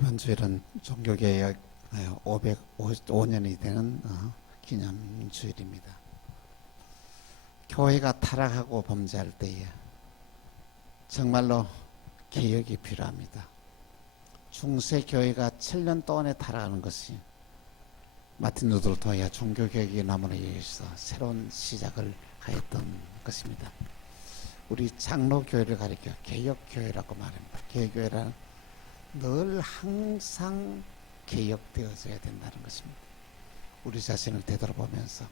이번 주일은 종교개혁 505년이 되는 기념주일입니다. 교회가 타락하고 범죄할 때에 정말로 개혁이 필요합니다. 중세 교회가 7년 동안에 타락하는 것이 마틴 루터를 통해 종교개혁의 나무에 의해서 새로운 시작을 하였던 것입니다. 우리 장로교회를 가리켜 개혁교회라고 말합니다. 개혁교회란 늘 항상 개혁되어져야 된다는 것입니다. 우리 자신을 되돌아보면서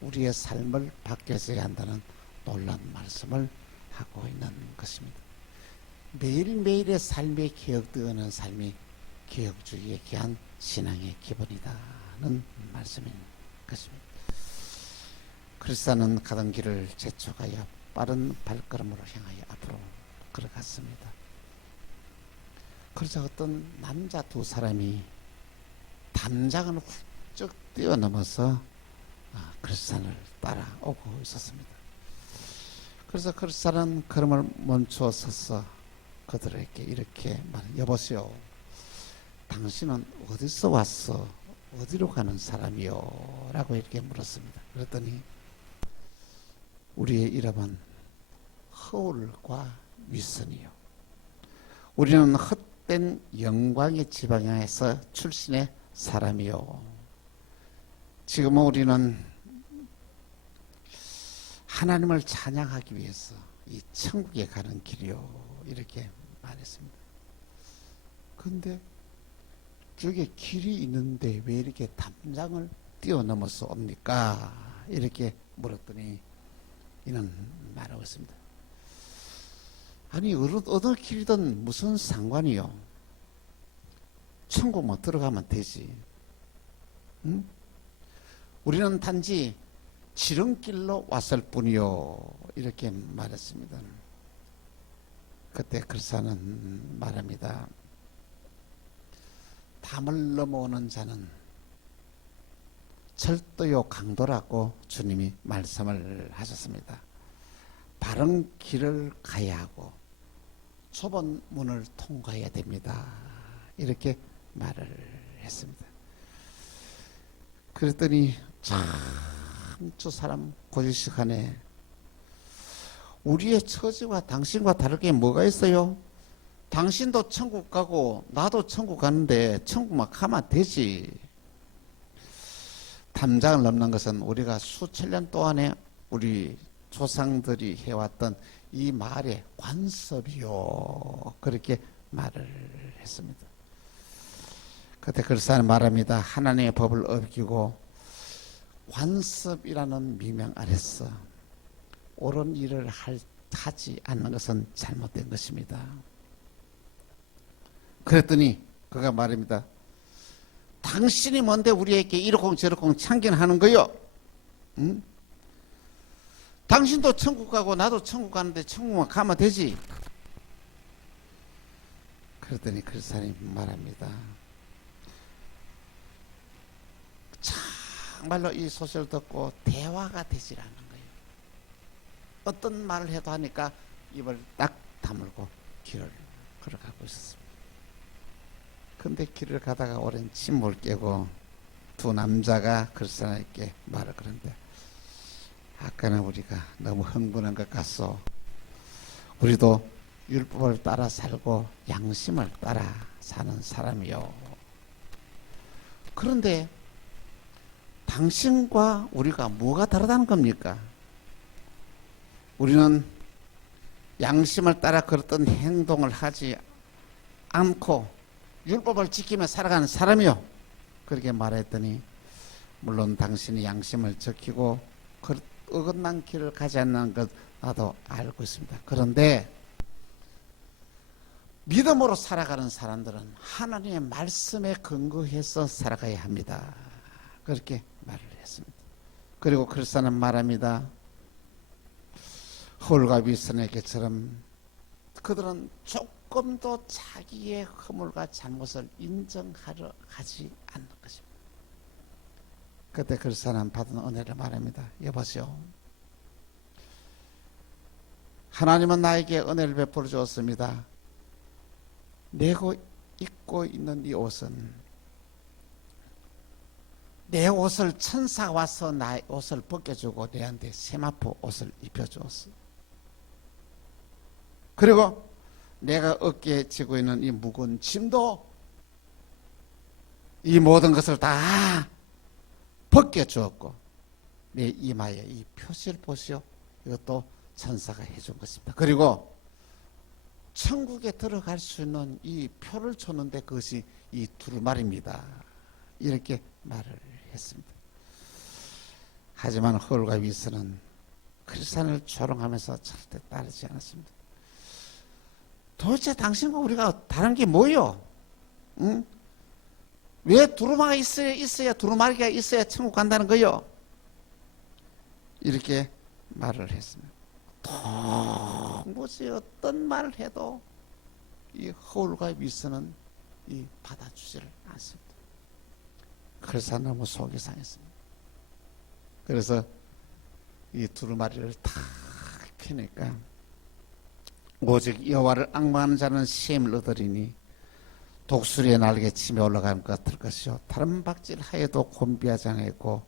우리의 삶을 바뀌어져야 한다는 놀라운 말씀을 하고 있는 것입니다. 매일매일의 삶이 개혁되어가는 삶이 개혁주의에 귀한 신앙의 기본이다는 말씀인 것입니다. 그리스도는 가던 길을 재촉하여 빠른 발걸음으로 향하여 앞으로 걸어갔습니다. 그러자 어떤 남자 두 사람이 담장을 훌쩍 뛰어넘어서 그리스도를 따라오고 있었습니다. 그래서 그리스도는 걸음을 멈추어 서서 그들에게 이렇게 여보시오, 당신은 어디서 왔어? 어디로 가는 사람이요? 라고 이렇게 물었습니다. 그랬더니 우리의 이름은 허울과 위선이요, 우리는 헛된 영광의 지방에서 출신의 사람이요, 지금은 우리는 하나님을 찬양하기 위해서 이 천국에 가는 길이요, 이렇게 말했습니다. 그런데 저게 길이 있는데 왜 이렇게 담장을 뛰어넘어서 옵니까? 이렇게 물었더니 이는 말하고 있습니다. 아니 어느 길이든 무슨 상관이요? 천국만 들어가면 되지. 응? 우리는 단지 지름길로 왔을 뿐이요, 이렇게 말했습니다. 그때 그리스도는 말합니다. 담을 넘어오는 자는 절도요 강도라고 주님이 말씀을 하셨습니다. 바른 길을 가야 하고 좁은 문을 통과해야 됩니다. 이렇게 말을 했습니다. 그랬더니 참 저 사람 고지식하네. 우리의 처지와 당신과 다를 게 뭐가 있어요? 당신도 천국 가고 나도 천국 가는데 천국만 가면 되지. 담장을 넘는 것은 우리가 수천 년 동안에 우리 조상들이 해왔던 이 말의 관습이요, 그렇게 말을 했습니다. 그때 그리스도는 말합니다. 하나님의 법을 어기고 관습이라는 미명 아래서 옳은 일을 하지 않는 것은 잘못된 것입니다. 그랬더니 그가 말합니다. 당신이 뭔데 우리에게 이러쿵 저러쿵 참견하는 거요? 응? 당신도 천국 가고 나도 천국 가는데 천국만 가면 되지. 그랬더니 그리스도님 말합니다. 정말로 이 소식을 듣고 대화가 되질 않는 거예요. 어떤 말을 해도 하니까 입을 딱 다물고 길을 걸어가고 있었습니다. 근데 길을 가다가 오랜 침묵을 깨고 두 남자가 그리스도에게 말을 그런데, 아까는 우리가 너무 흥분한 것 같소. 우리도 율법을 따라 살고 양심을 따라 사는 사람이요. 그런데 당신과 우리가 뭐가 다르다는 겁니까? 우리는 양심을 따라 그랬던 행동을 하지 않고 율법을 지키며 살아가는 사람이요, 그렇게 말했더니 물론 당신이 양심을 지키고 어긋난 길을 가지 않는 것 나도 알고 있습니다. 그런데 믿음으로 살아가는 사람들은 하나님의 말씀에 근거해서 살아가야 합니다. 그렇게 말을 했습니다. 그리고 그리스도는 말합니다. 허울과 위선에게처럼 그들은 조금도 자기의 허물과 잘못을 인정하려 하지 않는 것입니다. 그때 그리스도는 받은 은혜를 말합니다. 여보시오, 하나님은 나에게 은혜를 베풀어 주었습니다. 입고 있는 이 옷은 내 옷을 천사가 와서 나의 옷을 벗겨주고 내한테 세마포 옷을 입혀주었어. 그리고 내가 어깨에 지고 있는 이 무거운 짐도 이 모든 것을 다 벗겨주었고 내 이마에 이 표시를 보시오. 이것도 천사가 해준 것입니다. 그리고 천국에 들어갈 수 있는 이 표를 줬는데 그것이 이 두루마리입니다. 이렇게 말을 했습니다. 하지만 허울과 위스는 크리스찬을 조롱하면서 절대 따르지 않았습니다. 도대체 당신과 우리가 다른 게 뭐요? 응? 왜 두루마리가 있어야 두루마리가 있어야 천국 간다는 거요? 이렇게 말을 했습니다. 도무지 어떤 말을 해도 이 허울과 위스는 이 받아주지를 않습니다. 그래서 너무 속이 상했습니다. 그래서 이 두루마리를 탁 펴니까 오직 여호와를 앙망하는 자는 시험을 얻으리니 독수리의 날개 치며 올라가는 것 같을 것이요 다른 박질 하여도 곤비하지 아니하고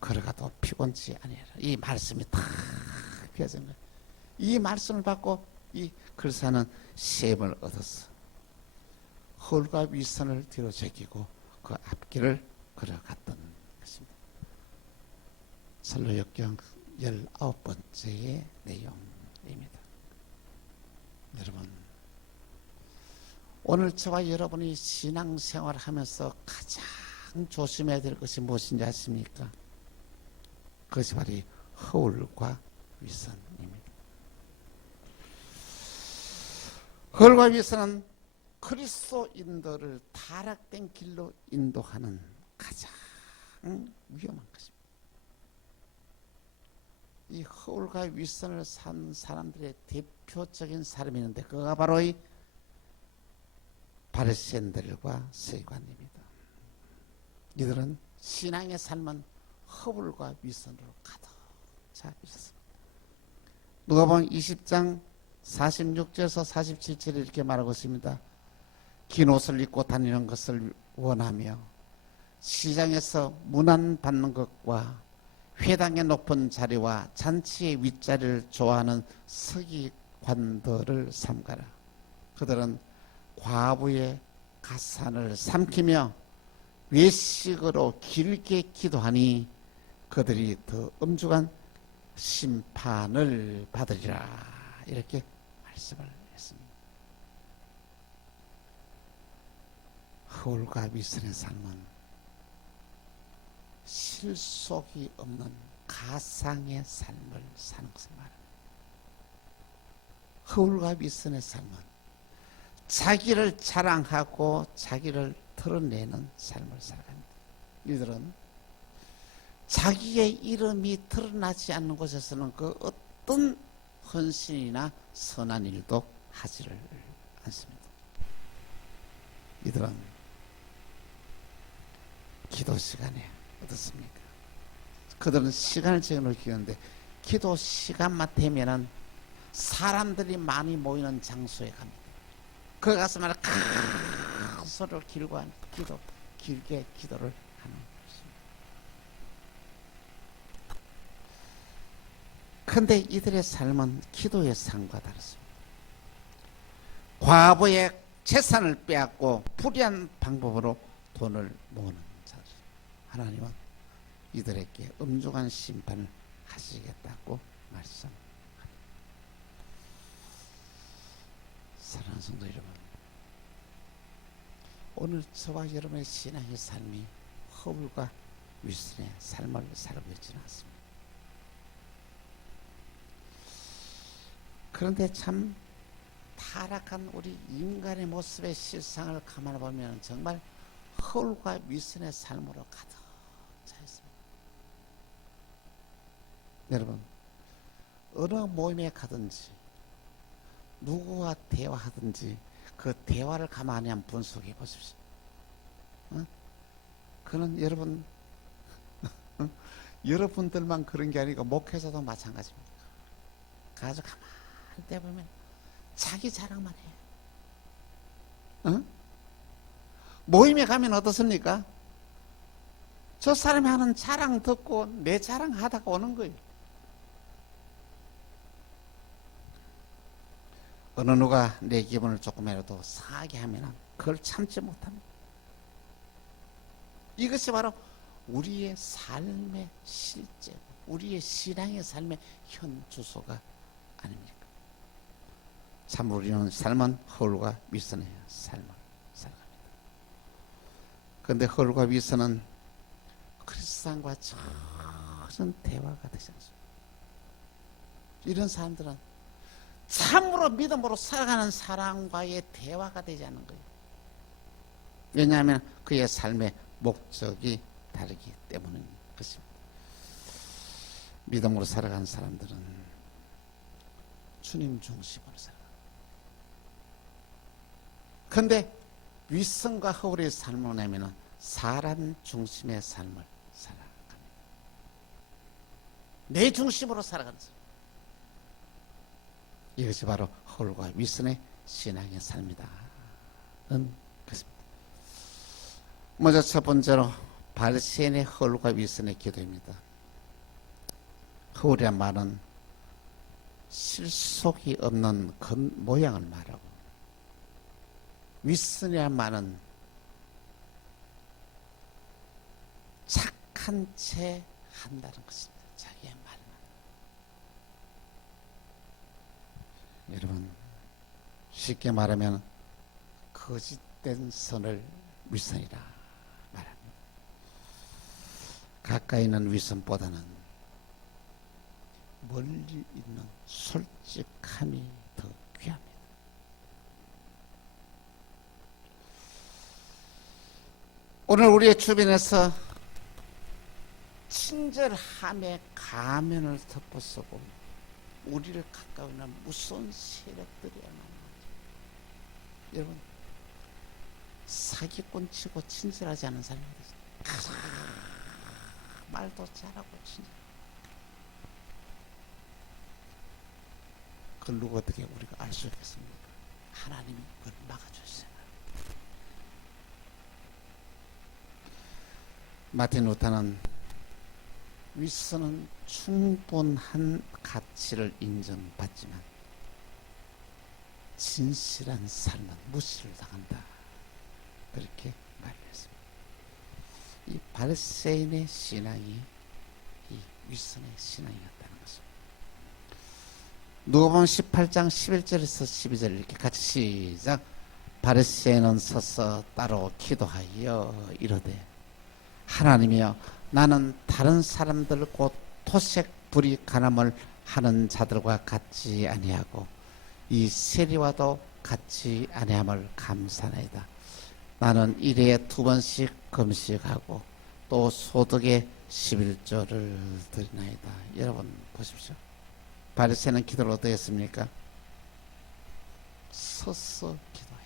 걸어가도 피곤치 아니하라. 이 말씀이 탁 펴진 거예요. 이 말씀을 받고 이 글사는 시험을 얻었어. 허울과 위선을 뒤로 제끼고 그 앞길을 걸어갔던 것입니다. 설로역경 19번째의 내용입니다. 여러분, 오늘 저와 여러분이 신앙생활을 하면서 가장 조심해야 될 것이 무엇인지 아십니까? 그것이 바로 허울과 위선입니다. 허울과 위선은 그리스도인들을 타락된 길로 인도하는 가장 위험한 것입니다. 이 허울과 위선을 산 사람들의 대표적인 사람이 있는데 그가 바로 이 바리새인들과 서기관입니다. 이들은 신앙의 삶은 허울과 위선으로 가득 차 있었습니다. 누가복음 20장 46절에서 47절에 이렇게 말하고 있습니다. 긴 옷을 입고 다니는 것을 원하며 시장에서 문안 받는 것과 회당의 높은 자리와 잔치의 윗자리를 좋아하는 서기관들을 삼가라. 그들은 과부의 가산을 삼키며 외식으로 길게 기도하니 그들이 더 엄중한 심판을 받으리라. 이렇게 말씀을 했습니다. 허울과 위선의 삶은 실속이 없는 가상의 삶을 사는 것을 말합니다. 허울과 위선의 삶은 자기를 자랑하고 자기를 드러내는 삶을 살아갑니다. 이들은 자기의 이름이 드러나지 않는 곳에서는 그 어떤 헌신이나 선한 일도 하지를 않습니다. 이들은 기도 시간에 어떻습니까? 그들은 시간을 정해놓기 하는데 기도 시간만 되면은 사람들이 많이 모이는 장소에 갑니다. 그 가서 말이야 큰 소리를 길고 길게 기도를 하는 것입니다. 그런데 이들의 삶은 기도의 삶과 다르습니다. 과부의 재산을 빼앗고 불의한 방법으로 돈을 모으는 자들. 하나님은 이들에게 엄중한 심판을 하시겠다고 말씀합니다. 사랑하는 성도 여러분, 오늘 저와 여러분의 신앙의 삶이 허울과 위선의 삶을 살고 있지는 않습니다. 그런데 참 타락한 우리 인간의 모습의 실상을 가만히 보면 정말 허울과 위선의 삶으로 가득 차 있습니다. 여러분, 어느 모임에 가든지 누구와 대화하든지 그 대화를 가만히 한번 분석해 보십시오. 그는 여러분 여러분들만 그런 게 아니고 목회자도 마찬가지입니다. 가서 가만히 떼보면 자기 자랑만 해. 모임에 가면 어떻습니까? 저 사람이 하는 자랑 듣고 내 자랑 하다가 오는 거예요. 어느 누가 내 기분을 조금이라도 상하게 하면 그걸 참지 못합니다. 이것이 바로 우리의 삶의 실제, 우리의 신앙의 삶의 현 주소가 아닙니까? 참 우리는 삶은 허울과 위선의 삶을 살아갑니다. 그런데 허울과 위선은 그리스도인과 전혀 대화가 되지 않습니다. 이런 사람들은 참으로 믿음으로 살아가는 사람과의 대화가 되지 않는 거예요. 왜냐하면 그의 삶의 목적이 다르기 때문인 것입니다. 믿음으로 살아가는 사람들은 주님 중심으로 살아갑니다. 그런데 위선과 허울의 삶을 내면 사람 중심의 삶을 살아갑니다. 내 중심으로 살아가는 삶. 이것이 바로 허울과 위선의 신앙의 삶이다. 는 것입니다. 먼저 첫 번째로 바리새인의 허울과 위선의 기도입니다. 허울이란 말은 실속이 없는 모양을 말하고, 위선이란 말은 착한 채 한다는 것입니다. 자기의 말만. 여러분, 쉽게 말하면 거짓된 선을 위선이라 말합니다. 가까이 있는 위선보다는 멀리 있는 솔직함이 더 귀합니다. 오늘 우리의 주변에서 친절함의 가면을 덮어쓰고 우리를 가까이 있는 무서운 세력들이야 말이죠. 여러분, 사기꾼 치고 친절하지 않은 사람이 있어요. 말도 잘하고 친절. 그걸 누가 어떻게 우리가 알 수 있겠습니까? 하나님이 그걸 막아주셨어요. 마틴 루터는 위선은 충분한 가치를 인정받지만 진실한 삶은 무시를 당한다. 그렇게 말했습니다. 이 바리새인의 신앙이 이 위선의 신앙이었다는 것입니다. 누가복음 18장 11절에서 12절 이렇게 같이 시작. 바리새인은 서서 따로 기도하여 이르되 하나님이여, 나는 다른 사람들 곧 토색 불이 간음을 하는 자들과 같지 아니하고 이 세리와도 같지 아니함을 감사나이다. 나는 일에 2번씩 금식하고 또 소득의 11조를 드리나이다. 여러분 보십시오. 바리새인은 기도를 어떻게 했습니까? 서서 기도했다.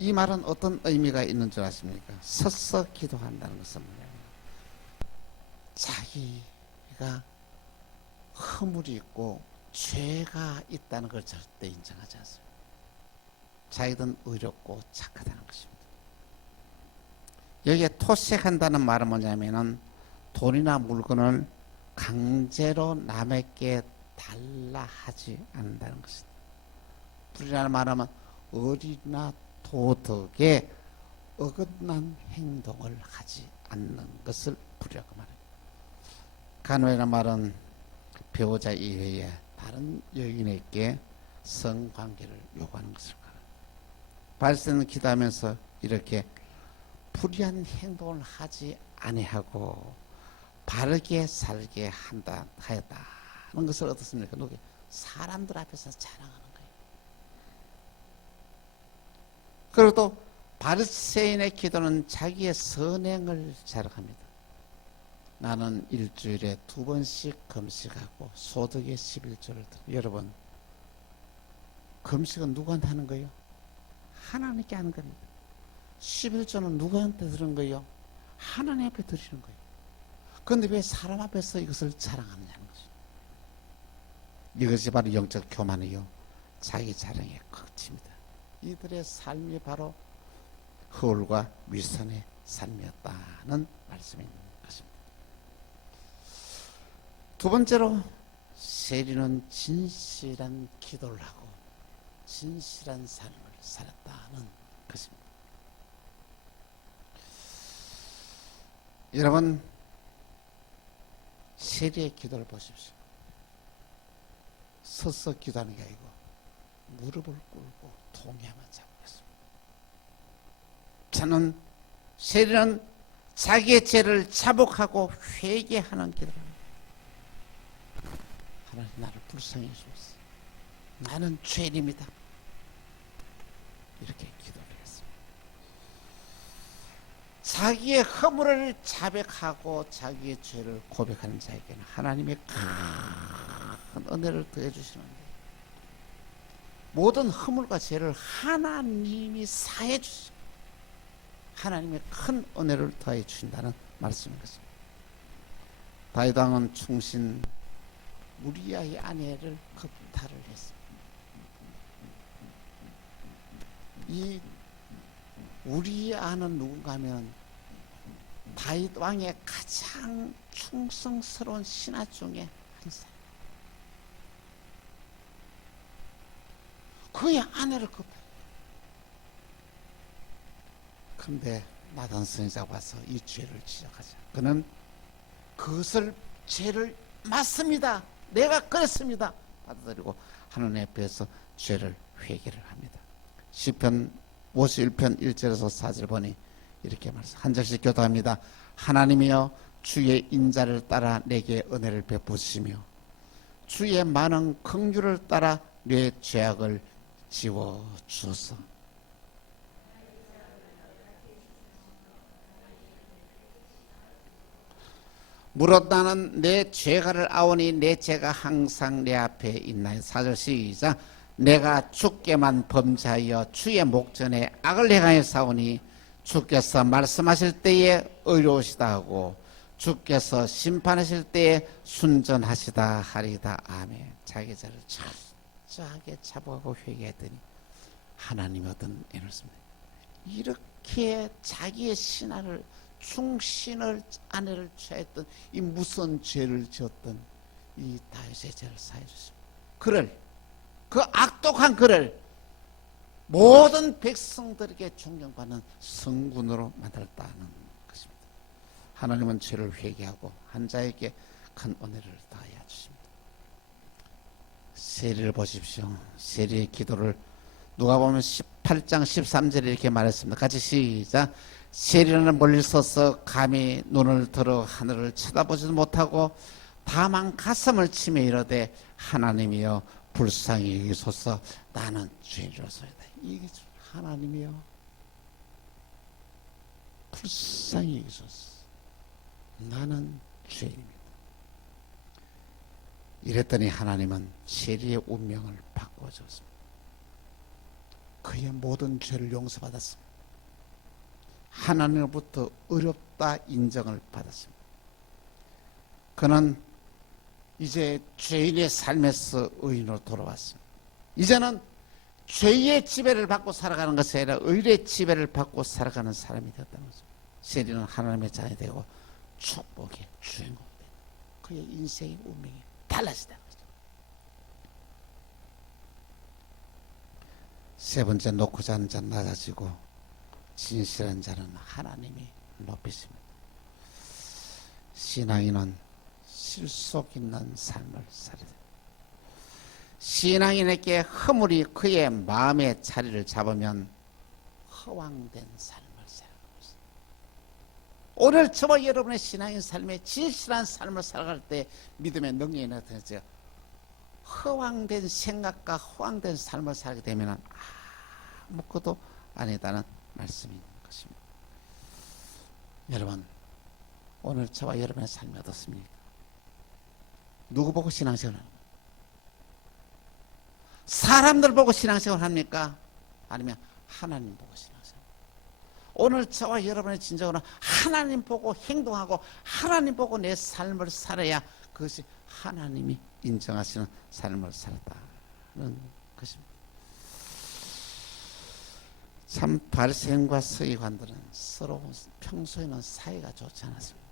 이 말은 어떤 의미가 있는 줄 아십니까? 서서 기도한다는 것은 뭐냐면 자기가 허물이 있고 죄가 있다는 걸 절대 인정하지 않습니다. 자기는 의롭고 착하다는 것입니다. 여기에 토색한다는 말은 뭐냐면은 돈이나 물건을 강제로 남에게 달라 하지 않는다는 것입니다. 불이라는 말하면 의리나 도덕에 어긋난 행동을 하지 않는 것을 불이라고 말합니다. 간호라는 말은 배우자 이외에 다른 여인에게 성관계를 요구하는 것을 말합니다. 바리새인은 기도하면서 이렇게 불의한 행동을 하지 아니하고 바르게 살게 한다 하였다는 것을 어떻습니까? 누구? 사람들 앞에서 자랑하는 거예요. 그리고 또 바리새인의 기도는 자기의 선행을 자랑합니다. 나는 일주일에 2번씩 금식하고 소득의 11조를 드려. 여러분, 금식은 누구한테 하는 거예요? 하나님께 하는 겁니다. 11조는 누구한테 드리는 거예요? 하나님 앞에 드리는 거예요. 그런데 왜 사람 앞에서 이것을 자랑하느냐는 거죠. 이것이 바로 영적 교만이요 자기 자랑의 끝입니다. 이들의 삶이 바로 허울과 위선의 삶이었다는 말씀인 것입니다. 두 번째로 세리는 진실한 기도를 하고 진실한 삶을 살았다는 것입니다. 여러분, 세리의 기도를 보십시오. 서서 기도하는 게 아니고 무릎을 꿇고 통해만 잡고 있습니다. 저는 세리는 자기의 죄를 자복하고 회개하는 기도를 합니다. 하나님, 나를 불쌍히 주옵소서. 나는 죄인입니다. 이렇게 기도를 했습니다. 자기의 허물을 자백하고 자기의 죄를 고백하는 자에게는 하나님의 큰 은혜를 더해 주시는데, 모든 허물과 죄를 하나님이 사해 주시고 하나님의 큰 은혜를 더해 주신다는 말씀인 것입니다. 다윗 왕은 충신 우리아의 아내를 겁탈을 했습니다. 이 우리아는 누군가 하면 다윗 왕의 가장 충성스러운 신하 중에 한 사람. 그의 아내를 겁탈. 그런데 나단 선지자가 와서 이 죄를 지적하자. 그는 그것을 죄를 맞습니다. 내가 그랬습니다. 받아들이고 하나님 앞에서 죄를 회개를 합니다. 시편 51편 1절에서 4절 보니 이렇게 말씀. 한 절씩 교도합니다. 하나님이여, 주의 인자를 따라 내게 은혜를 베푸시며 주의 많은 긍휼을 따라 내 죄악을 지워 주소서. 무릇 나는 내 죄가를 아오니 내 죄가 항상 내 앞에 있나요. 4절 시작. 내가 주께만 범죄하여 주의 목전에 악을 행하여 싸우니 주께서 말씀하실 때에 의로우시다 하고 주께서 심판하실 때에 순전하시다 하리다. 아멘. 자기 죄를 철저하게 자복하고 회개했더니 하나님 얻은 애를 씁니다. 이렇게 자기의 신하를 충신을 아내를 취했던 이 무서운 죄를 지었던 이 다윗의 죄를 사해 주십니다. 그를, 그 악독한 그를 모든 백성들에게 존경받는 성군으로 만들었다는 것입니다. 하나님은 죄를 회개하고 한 자에게 큰 은혜를 다하여 주십니다. 세리를 보십시오. 세리의 기도를 누가 보면 18장 13절에 이렇게 말했습니다. 같이 시작. 세리는 멀리 서서 감히 눈을 들어 하늘을 쳐다보지도 못하고 다만 가슴을 치며 이르되 하나님이여 불쌍히 여기소서. 나는 죄인으로서이다. 이게 하나님이여 불쌍히 여기소서. 나는 죄인입니다. 이랬더니 하나님은 세리의 운명을 바꿔줬습니다. 그의 모든 죄를 용서받았습니다. 하나님으로부터 어렵다 인정을 받았습니다. 그는 이제 죄인의 삶에서 의인으로 돌아왔습니다. 이제는 죄의 지배를 받고 살아가는 것이 아니라 의의 지배를 받고 살아가는 사람이 되었다는 거죠. 세리는 하나님의 자녀이 되고 축복의 주인공이 되고 그의 인생의 운명이 달라지다는 거죠. 세 번째, 놓고자 하는 자는 낮아지고 진실한 자는 하나님이 높이십니다. 신앙인은 실속 있는 삶을 살아야 됩니다. 신앙인에게 허물이 그의 마음의 자리를 잡으면 허황된 삶을 살아가고 있습니다. 오늘 저와 여러분의 신앙인 삶에 진실한 삶을 살아갈 때 믿음의 능력이 나타나죠. 허황된 생각과 허황된 삶을 살게 되면 아무것도 아니다는 말씀인 것입니다. 여러분, 오늘 저와 여러분의 삶이 어떻습니까? 누구 보고 신앙생활 합니까? 사람들 보고 신앙생활 합니까? 아니면 하나님 보고 신앙생활? 오늘 저와 여러분의 진정으로 하나님 보고 행동하고 하나님 보고 내 삶을 살아야 그것이 하나님이 인정하시는 삶을 살았다는 것입니다. 참 바리새인과 서기관들은 서로 평소에는 사이가 좋지 않았습니다.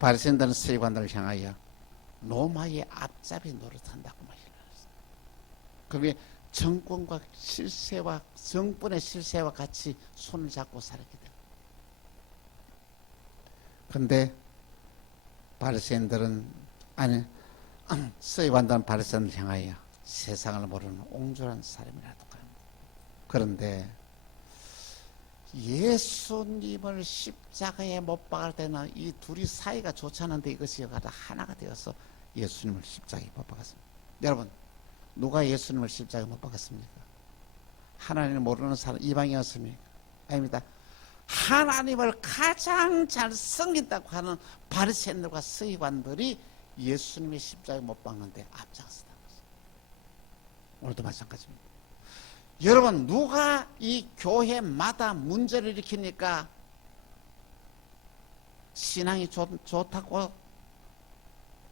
바리새인들은 서기관들을 향하여 로마의 앞잡이 노릇한다고 말했습니다. 그게 정권과 실세와 정권의 실세와 같이 손을 잡고 살았기 때문에. 그런데 바리새인들은 아니 서기관들은 바리새인을 향하여 세상을 모르는 옹졸한 사람이라도 합니다. 그런데 예수님을 십자가에 못 박을 때는 이 둘이 사이가 좋지 않은데 이것이 하나가 되어서 예수님을 십자가에 못 박았습니다. 여러분, 누가 예수님을 십자가에 못 박았습니까? 하나님을 모르는 사람, 이방이었습니까? 아닙니다. 하나님을 가장 잘 섬긴다고 하는 바리새인들과 서기관들이 예수님의 십자가에 못 박는데 앞장서다. 오늘도 마찬가지입니다. 여러분, 누가 이 교회마다 문제를 일으키니까 신앙이 좋다고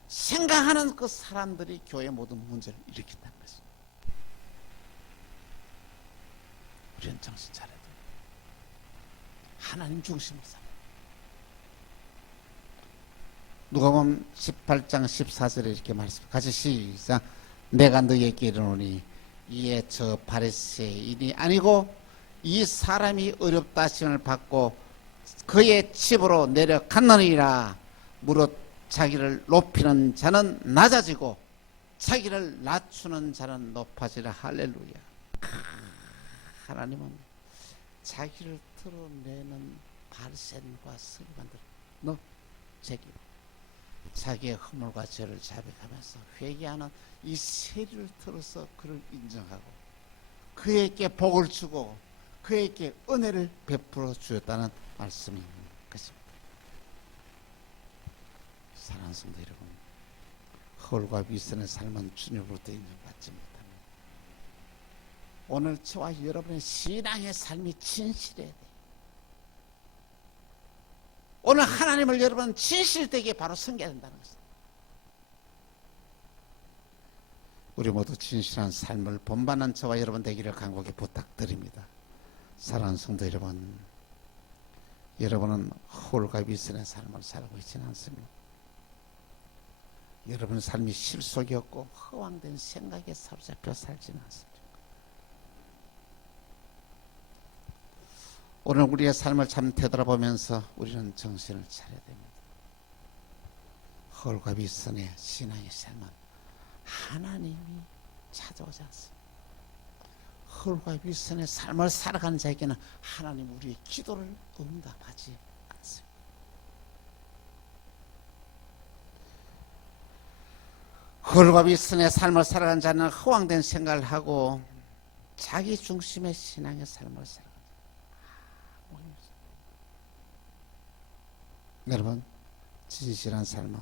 생각하는 그 사람들이 교회 모든 문제를 일으킨다는 것입니다. 우리는 정신 차려야 됩니다. 하나님 중심으로 살아야 됩니다. 누가복음 18장 14절에 이렇게 말씀합니다. 같이 시작. 내가 너희에게 이르노니 이에 저 바리새인이 아니고 이 사람이 어렵다 하심을 받고 그의 집으로 내려갔느니라. 무릇 자기를 높이는 자는 낮아지고 자기를 낮추는 자는 높아지라. 할렐루야. 하나님은 자기를 드러내는 바리새인과 서기관들 너 제기 자기의 허물과 죄를 자백하면서 회개하는 이 세리를 들어서 그를 인정하고 그에게 복을 주고 그에게 은혜를 베풀어 주었다는 말씀인 것입니다. 사랑하는 성도 여러분, 허울과 위선의 삶은 주님으로부터 인정받지 못합니다. 오늘 저와 여러분의 신앙의 삶이 진실해야 돼요. 오늘 하나님을 여러분 진실되게 바로 섬겨야 된다는 것입니다. 우리 모두 진실한 삶을 본받는 저와 여러분 되기를 간곡히 부탁드립니다. 사랑하는 성도 여러분, 여러분은 허울과 위선의 삶을 살고 있지는 않습니다. 여러분의 삶이 실속이었고 허황된 생각에 사로잡혀 살지는 않습니다. 오늘 우리의 삶을 참 되돌아보면서 우리는 정신을 차려야 됩니다. 허울과 위선의 신앙의 삶은 하나님이 찾아오지 않습니다. 허울과 위선의 삶을 살아가는 자에게는 하나님 우리의 기도를 응답하지 않습니다. 허울과 위선의 삶을 살아가는 자는 허황된 생각을 하고 자기 중심의 신앙의 삶을 살아갑니다. 여러분, 진실한 삶은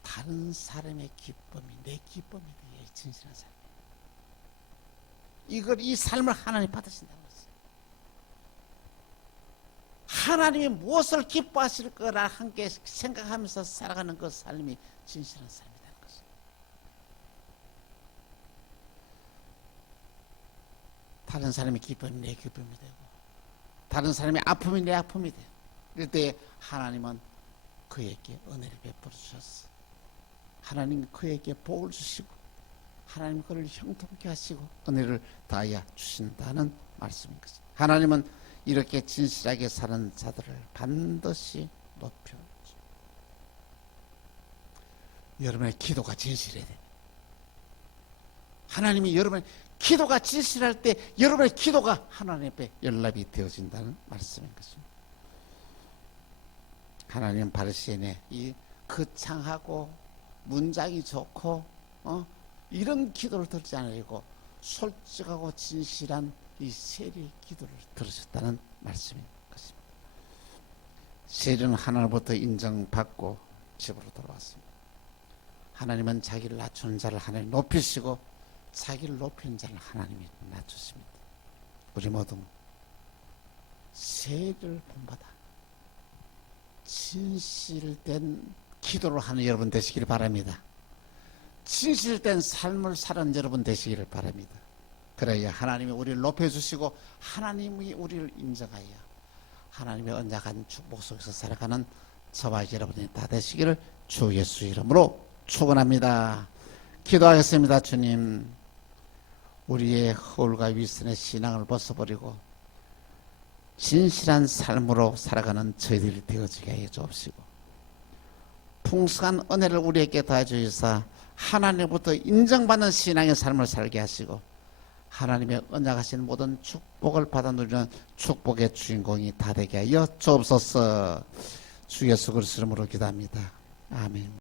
다른 사람의 기쁨이 내 기쁨이 되게 진실한 삶이에요. 이 삶을 하나님 받으신다는 것이에요. 하나님이 무엇을 기뻐하실 거라 함께 생각하면서 살아가는 그 삶이 진실한 삶이라는 것이에요. 다른 사람의 기쁨이 내 기쁨이 되고 다른 사람의 아픔이 내 아픔이 돼요. 그럴 때 하나님은 그에게 은혜를 베풀어 주셨어. 하나님 그에게 복을 주시고 하나님 그를 형통케 하시고 은혜를 다하여 주신다는 말씀인 것입니다. 하나님은 이렇게 진실하게 사는 자들을 반드시 높여주십니다. 여러분의 기도가 진실해야 됩니다. 하나님이 여러분의 기도가 진실할 때 여러분의 기도가 하나님 앞에 연락이 되어진다는 말씀인 것입니다. 하나님 바리새인의 이 거창하고 문장이 좋고 이런 기도를 들지 않으려고 솔직하고 진실한 이 세리의 기도를 들으셨다는 말씀인 것입니다. 세리는 하나님부터 인정받고 집으로 돌아왔습니다. 하나님은 자기를 낮추는 자를 하나님 높이시고 자기를 높이는 자를 하나님이 낮추십니다. 우리 모두 세리를 본받아 진실된 기도를 하는 여러분 되시길 바랍니다. 진실된 삶을 사는 여러분 되시기를 바랍니다. 그래야 하나님이 우리를 높여주시고 하나님이 우리를 인정하여 하나님의 언약한 축복 속에서 살아가는 저와 여러분이 다 되시기를 주 예수 이름으로 축원합니다. 기도하겠습니다. 주님, 우리의 허울과 위선의 신앙을 벗어버리고 진실한 삶으로 살아가는 저희들이 되어지게 해 주옵시고 풍성한 은혜를 우리에게 더해 주시사 하나님부터 인정받는 신앙의 삶을 살게 하시고 하나님의 언약하신 모든 축복을 받아 누리는 축복의 주인공이 다 되게 하여 주옵소서. 주 예수 그리스도 이름으로 기도합니다. 아멘.